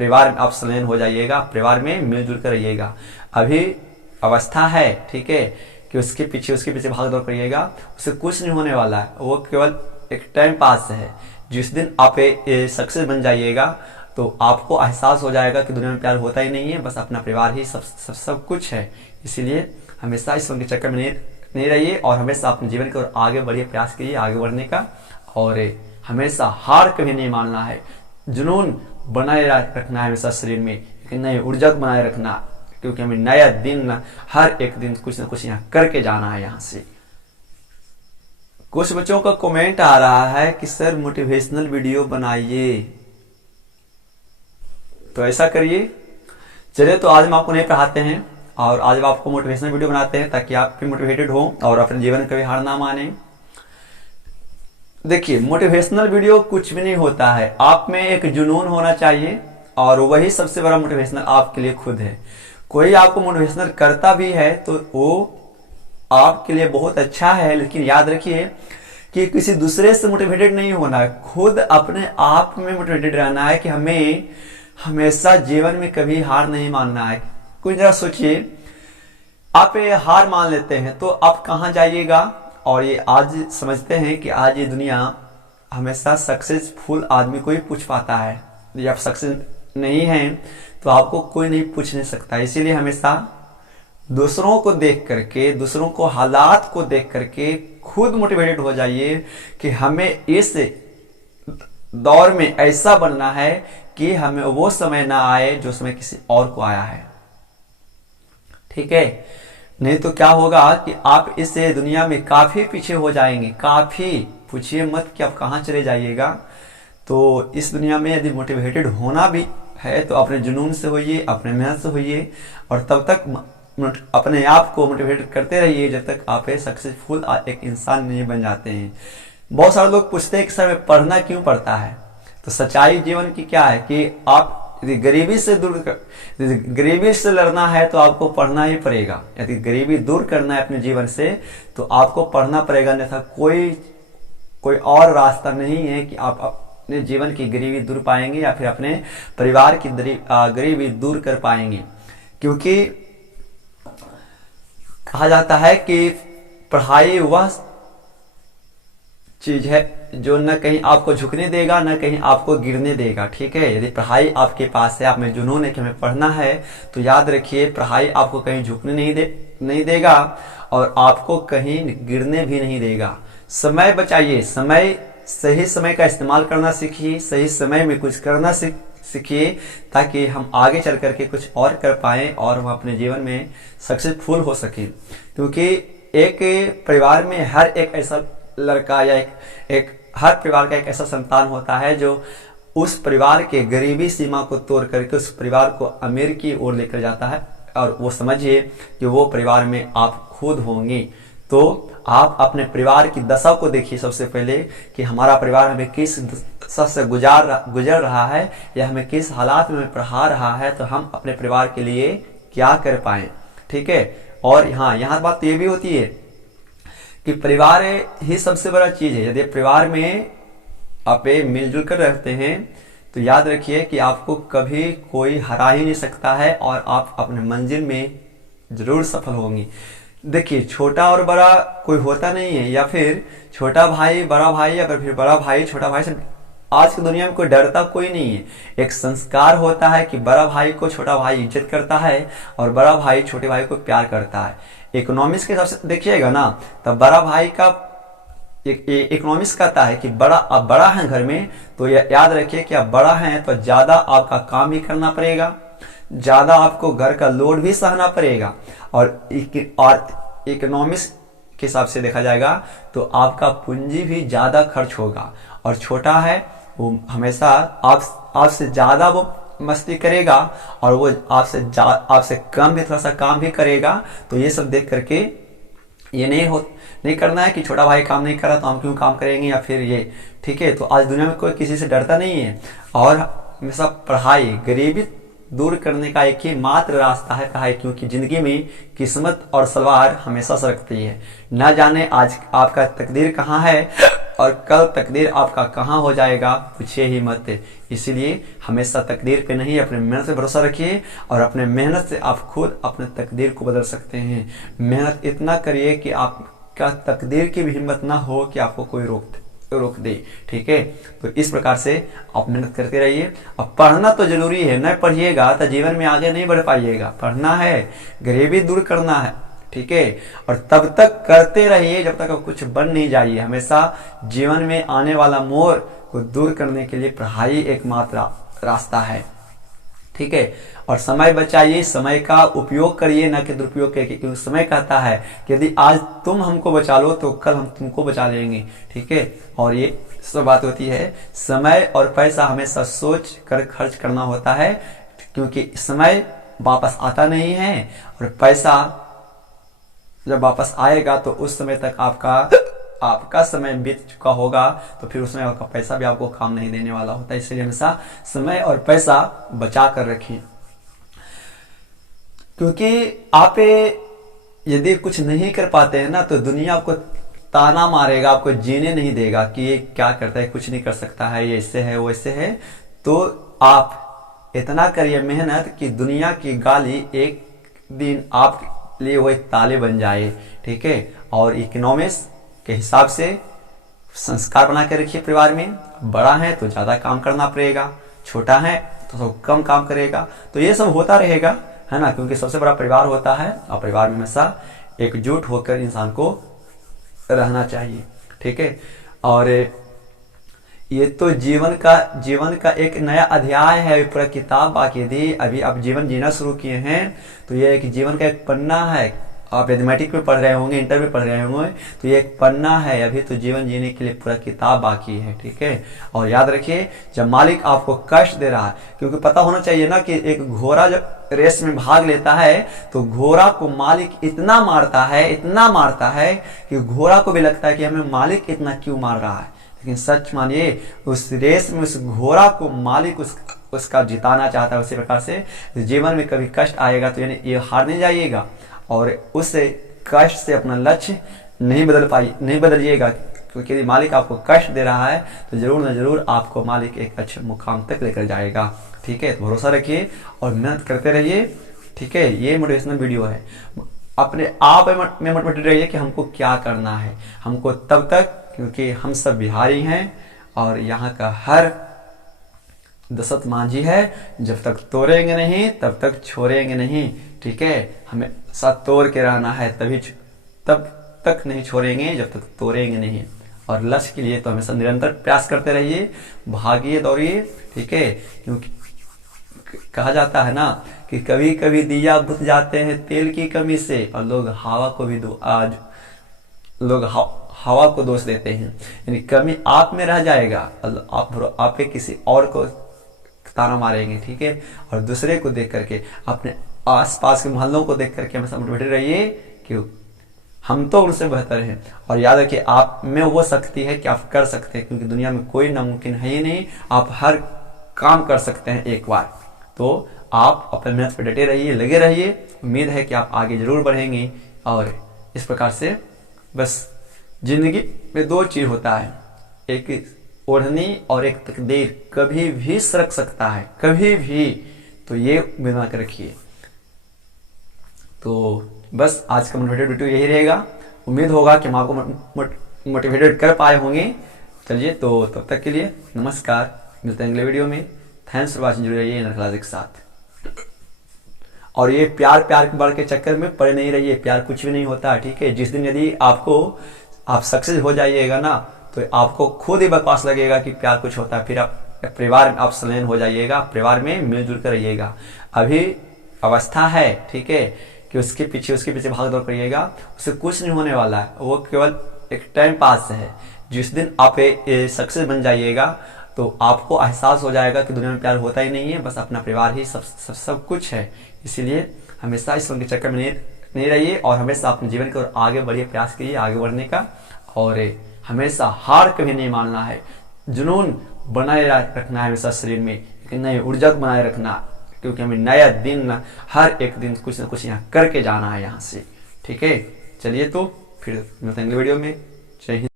परिवार में आप संलग्न हो जाइएगा, परिवार में मिलजुल कर रहिएगा। अभी अवस्था है, ठीक है, कि उसके पीछे भाग दौड़ करिएगा, उससे कुछ नहीं होने वाला है, वो केवल एक टाइम पास है। जिस दिन आप सक्सेस बन जाइएगा तो आपको एहसास हो जाएगा कि दुनिया में प्यार होता ही नहीं है, बस अपना परिवार ही सब कुछ है। इसीलिए हमेशा इस के चक्कर में नहीं रहिए और हमेशा अपने जीवन की ओर आगे बढ़िए, प्रयास कीजिए आगे बढ़ने का, और हमेशा हार कभी नहीं मानना है। जुनून बनाए रखना है हमेशा शरीर में, एक नई ऊर्जा को बनाए रखना, क्योंकि हमें नया दिन, हर एक दिन कुछ न कुछ यहाँ करके जाना है। यहाँ से कुछ बच्चों का कमेंट आ रहा है कि सर मोटिवेशनल वीडियो बनाइए, तो ऐसा करिए। चलिए, तो आज हम आपको नहीं पढ़ाते हैं और आज हम आपको मोटिवेशनल वीडियो बनाते हैं ताकि आप भी मोटिवेटेड हो और अपने जीवन कभी हार ना माने। देखिए, मोटिवेशनल वीडियो कुछ भी नहीं होता है, आप में एक जुनून होना चाहिए और वही सबसे बड़ा मोटिवेशनल आपके लिए खुद है। कोई आपको मोटिवेशनल करता भी है तो वो आपके लिए बहुत अच्छा है, लेकिन याद रखिए कि किसी दूसरे से मोटिवेटेड नहीं होना है, खुद अपने आप में मोटिवेटेड रहना है कि हमें हमेशा जीवन में कभी हार नहीं मानना है। कुछ जरा सोचिए, आप ये हार मान लेते हैं तो आप कहाँ जाइएगा। और ये आज समझते हैं कि आज ये दुनिया हमेशा सक्सेसफुल आदमी को ही पूछ पाता है, यदि आप सक्सेस नहीं हैं तो आपको कोई नहीं पूछ नहीं सकता। इसीलिए हमेशा दूसरों को देख करके, दूसरों को हालात को देख करके खुद मोटिवेटेड हो जाइए कि हमें इस दौर में ऐसा बनना है कि हमें वो समय ना आए जो समय किसी और को आया है, ठीक है। नहीं तो क्या होगा कि आप इस दुनिया में काफी पीछे हो जाएंगे, काफी। पूछिए मत कि आप कहाँ चले जाइएगा। तो इस दुनिया में यदि मोटिवेटेड होना भी है तो अपने जुनून से होइए, अपने मेहनत से होइए और तब तक अपने आप को मोटिवेट करते रहिए जब तक आप सक्सेसफुल एक इंसान नहीं बन जाते हैं। बहुत सारे लोग पूछते हैं कि सर मैं पढ़ना क्यों पड़ता है। तो सच्चाई जीवन की क्या है कि आप यदि गरीबी से लड़ना है तो आपको पढ़ना ही पड़ेगा। यदि गरीबी दूर करना है अपने जीवन से तो आपको पढ़ना पड़ेगा, अन्यथा कोई और रास्ता नहीं है कि आप अपने जीवन की गरीबी दूर पाएंगे या फिर अपने परिवार की गरीबी दूर कर पाएंगे। क्योंकि कहा जाता है कि पढ़ाई वह चीज है जो न कहीं आपको झुकने देगा न कहीं आपको गिरने देगा, ठीक है। यदि पढ़ाई आपके पास है, आप में जुनून है कि हमें पढ़ना है, तो याद रखिए पढ़ाई आपको कहीं झुकने नहीं देगा और आपको कहीं गिरने भी नहीं देगा। समय बचाइए, सही समय का इस्तेमाल करना सीखिए, सही समय में कुछ करना सीखिए ताकि हम आगे चल करके कुछ और कर पाए और हम अपने जीवन में सक्सेसफुल हो सके। क्योंकि एक परिवार में हर एक ऐसा लड़का या हर परिवार का एक ऐसा संतान होता है जो उस परिवार के गरीबी सीमा को तोड़ करके उस परिवार को अमीर की ओर लेकर जाता है। और वो समझिए कि वो परिवार में आप खुद होंगे। तो आप अपने परिवार की दशा को देखिए सबसे पहले कि हमारा परिवार हमें किस दशा से गुजर रहा है या हमें किस हालात में पढ़ा रहा है, तो हम अपने परिवार के लिए क्या कर पाए, ठीक है। और हाँ, यहाँ बात ये भी होती है कि परिवार ही सबसे बड़ा चीज है। यदि परिवार में आप मिलजुल कर रहते हैं तो याद रखिए कि आपको कभी कोई हरा ही नहीं सकता है और आप अपने मंजिल में जरूर सफल होंगे। देखिए, छोटा और बड़ा कोई होता नहीं है, या फिर छोटा भाई बड़ा भाई या फिर बड़ा भाई छोटा भाई से आज की दुनिया में कोई डरता कोई नहीं है। एक संस्कार होता है कि बड़ा भाई को छोटा भाई इज्जत करता है और बड़ा भाई छोटे भाई को प्यार करता है। इकोनॉमिक्स के हिसाब से देखिएगा ना, तब बड़ा भाई का इकोनॉमिक्स कहता है कि आप बड़ा है घर में तो याद रखिए कि आप बड़ा हैं तो ज्यादा आपका काम भी करना पड़ेगा, ज्यादा आपको घर का लोड भी सहना पड़ेगा। और इकोनॉमिक्स के हिसाब से देखा जाएगा तो आपका पूंजी भी ज्यादा खर्च होगा। और छोटा है वो हमेशा आपसे ज्यादा वो मस्ती करेगा और वो आपसे कम भी थोड़ा सा काम भी करेगा। तो ये सब देख करके ये नहीं करना है कि छोटा भाई काम नहीं कर रहा तो हम क्यों काम करेंगे या फिर ये, ठीक है। तो आज दुनिया में कोई किसी से डरता नहीं है और हमेशा पढ़ाई, गरीबी दूर करने का एक ही मात्र रास्ता है पढ़ाई। क्योंकि जिंदगी में किस्मत और सलवार हमेशा सरकती है, न जाने आज आपका तकदीर कहाँ है और कल तकदीर आपका कहाँ हो जाएगा पूछिए ही मत। इसीलिए हमेशा तकदीर पे नहीं, अपने मेहनत पे भरोसा रखिए और अपने मेहनत से आप खुद अपने तकदीर को बदल सकते हैं। मेहनत इतना करिए कि आपका तकदीर की भी हिम्मत ना हो कि आपको कोई रोक दे। ठीक है, तो इस प्रकार से आप मेहनत करते रहिए। अब पढ़ना तो जरूरी है, न पढ़िएगा तो जीवन में आगे नहीं बढ़ पाइएगा। पढ़ना है, गरीबी दूर करना है, ठीक है, और तब तक करते रहिए जब तक आप कुछ बन नहीं जाइए। हमेशा जीवन में आने वाला मोड़ को दूर करने के लिए पढ़ाई एकमात्र रास्ता है। ठीक है, और समय बचाइए, समय का उपयोग करिए ना कि दुरुपयोग करिए, क्योंकि समय कहता है कि यदि आज तुम हमको बचा लो तो कल हम तुमको बचा लेंगे। ठीक है, और ये सब बात होती है, समय और पैसा हमेशा सोच कर खर्च करना होता है, क्योंकि समय वापस आता नहीं है और पैसा जब वापस आएगा तो उस समय तक आपका समय बीत चुका होगा, तो फिर उसमें आपका पैसा भी आपको काम नहीं देने वाला होता है। इसलिए हमेशा समय और पैसा बचा कर रखिए, क्योंकि आप यदि कुछ नहीं कर पाते हैं ना तो दुनिया आपको ताना मारेगा, आपको जीने नहीं देगा कि ये क्या करता है, कुछ नहीं कर सकता है, ये ऐसे है वो ऐसे है। तो आप इतना करिए मेहनत कि दुनिया की गाली एक दिन आप लिए वो एक ताले बन जाए। ठीक है, और इकोनॉमिक्स के हिसाब से संस्कार बना के रखिए। परिवार में बड़ा है तो ज्यादा काम करना पड़ेगा, छोटा है तो सब कम काम करेगा, तो ये सब होता रहेगा, है ना, क्योंकि सबसे बड़ा परिवार होता है और परिवार में हमेशा एकजुट होकर इंसान को रहना चाहिए। ठीक है, और ये तो जीवन का एक नया अध्याय है, पूरा किताब बाकी थी, अभी आप जीवन जीना शुरू किए हैं तो ये एक जीवन का एक पन्ना है। आप मैथमेटिक्स में पढ़ रहे होंगे, इंटर में पढ़ रहे होंगे, तो ये एक पन्ना है, अभी तो जीवन जीने के लिए पूरा किताब बाकी है। ठीक है, और याद रखिए जब मालिक आपको कष्ट दे रहा है, क्योंकि पता होना चाहिए ना कि एक घोड़ा जब रेस में भाग लेता है तो घोड़ा को मालिक इतना मारता है कि घोड़ा को भी लगता है कि हमें मालिक इतना क्यों मार रहा है। लेकिन सच मानिए उस रेस में उस घोड़ा को मालिक उसका जिताना चाहता है। उसी प्रकार से जीवन में कभी कष्ट आएगा तो यानी ये हार नहीं जाइएगा और उस कष्ट से अपना लक्ष्य नहीं बदलिएगा, क्योंकि यदि मालिक आपको कष्ट दे रहा है तो जरूर न जरूर आपको मालिक एक अच्छे मुकाम तक लेकर जाएगा। ठीक है, तो भरोसा रखिए और मेहनत करते रहिए। ठीक है, ये मोटिवेशनल वीडियो है, अपने आप में मोटिवेटेड रहिए कि हमको क्या करना है, हमको तब तक, क्योंकि हम सब बिहारी हैं और यहाँ का हर दशरथ मांझी है, जब तक तोड़ेंगे नहीं तब तक छोड़ेंगे नहीं। ठीक है, हमें साथ तोड़ के रहना है, तब तक नहीं छोड़ेंगे जब तक तोड़ेंगे नहीं। और लक्ष्य के लिए तो हमेशा निरंतर प्रयास करते रहिए, भागिए दौड़िए। ठीक है, क्योंकि कहा जाता है ना कि कभी कभी दिया बुझ जाते हैं तेल की कमी से, और लोग हवा को दोष देते हैं, यानी कमी आप में रह जाएगा, आप किसी और को ताना मारेंगे। ठीक है, और दूसरे को देख करके, अपने आसपास के मोहल्लों को देख करके हमेशा मोटिवेटेड रहिए कि हम तो उनसे बेहतर हैं। और याद रखिए आप में वो शक्ति है कि आप कर सकते हैं, क्योंकि दुनिया में कोई नामुमकिन है ही नहीं, आप हर काम कर सकते हैं एक बार। तो आप अपने मेहनत पर डटे रहिए, लगे रहिए, उम्मीद है कि आप आगे जरूर बढ़ेंगे। और इस प्रकार से बस जिंदगी में दो चीज होता है, एक ओढ़नी और एक तकदीर, कभी भी सरक सकता है, कभी भी, तो ये बना कर रखिए। तो बस आज का मोटिवेटेड वीडियो यही रहेगा, उम्मीद होगा कि हम आपको मोटिवेटेड कर पाए होंगे। चलिए, तो तब तक के लिए नमस्कार, मिलते हैं अगले वीडियो में। थैंक्स फॉर वॉचिंग, जुड़े रहिए नरखलाज के साथ। और ये प्यार बढ़ के चक्कर में पड़े नहीं रहिए, प्यार कुछ भी नहीं होता। ठीक है, जिस दिन यदि आप सक्सेस हो जाइएगा ना तो आपको खुद ही बकवास लगेगा कि प्यार कुछ होता है, फिर आप परिवार में आप संलयन हो जाइएगा, परिवार में मिलजुल कर रहिएगा। अभी अवस्था है, ठीक है, कि उसके पीछे भाग दौड़ करिएगा, उससे कुछ नहीं होने वाला है, वो केवल एक टाइम पास है। जिस दिन आप सक्सेस बन जाइएगा तो आपको एहसास हो जाएगा कि दुनिया में प्यार होता ही नहीं है, बस अपना परिवार ही सब कुछ है। इसीलिए हमेशा इस के चक्कर में नहीं रहिए और हमेशा अपने जीवन को आगे बढ़िए, प्रयास कीजिए आगे बढ़ने का, और हमेशा हार कभी नहीं मानना है, जुनून बनाए रखना है हमेशा शरीर में, एक नई ऊर्जा बनाए रखना, क्योंकि हमें नया दिन हर एक दिन कुछ ना कुछ यहाँ करके जाना है यहाँ से। ठीक है, चलिए तो फिर मिलते हैं अगले वीडियो में। जय हिंद।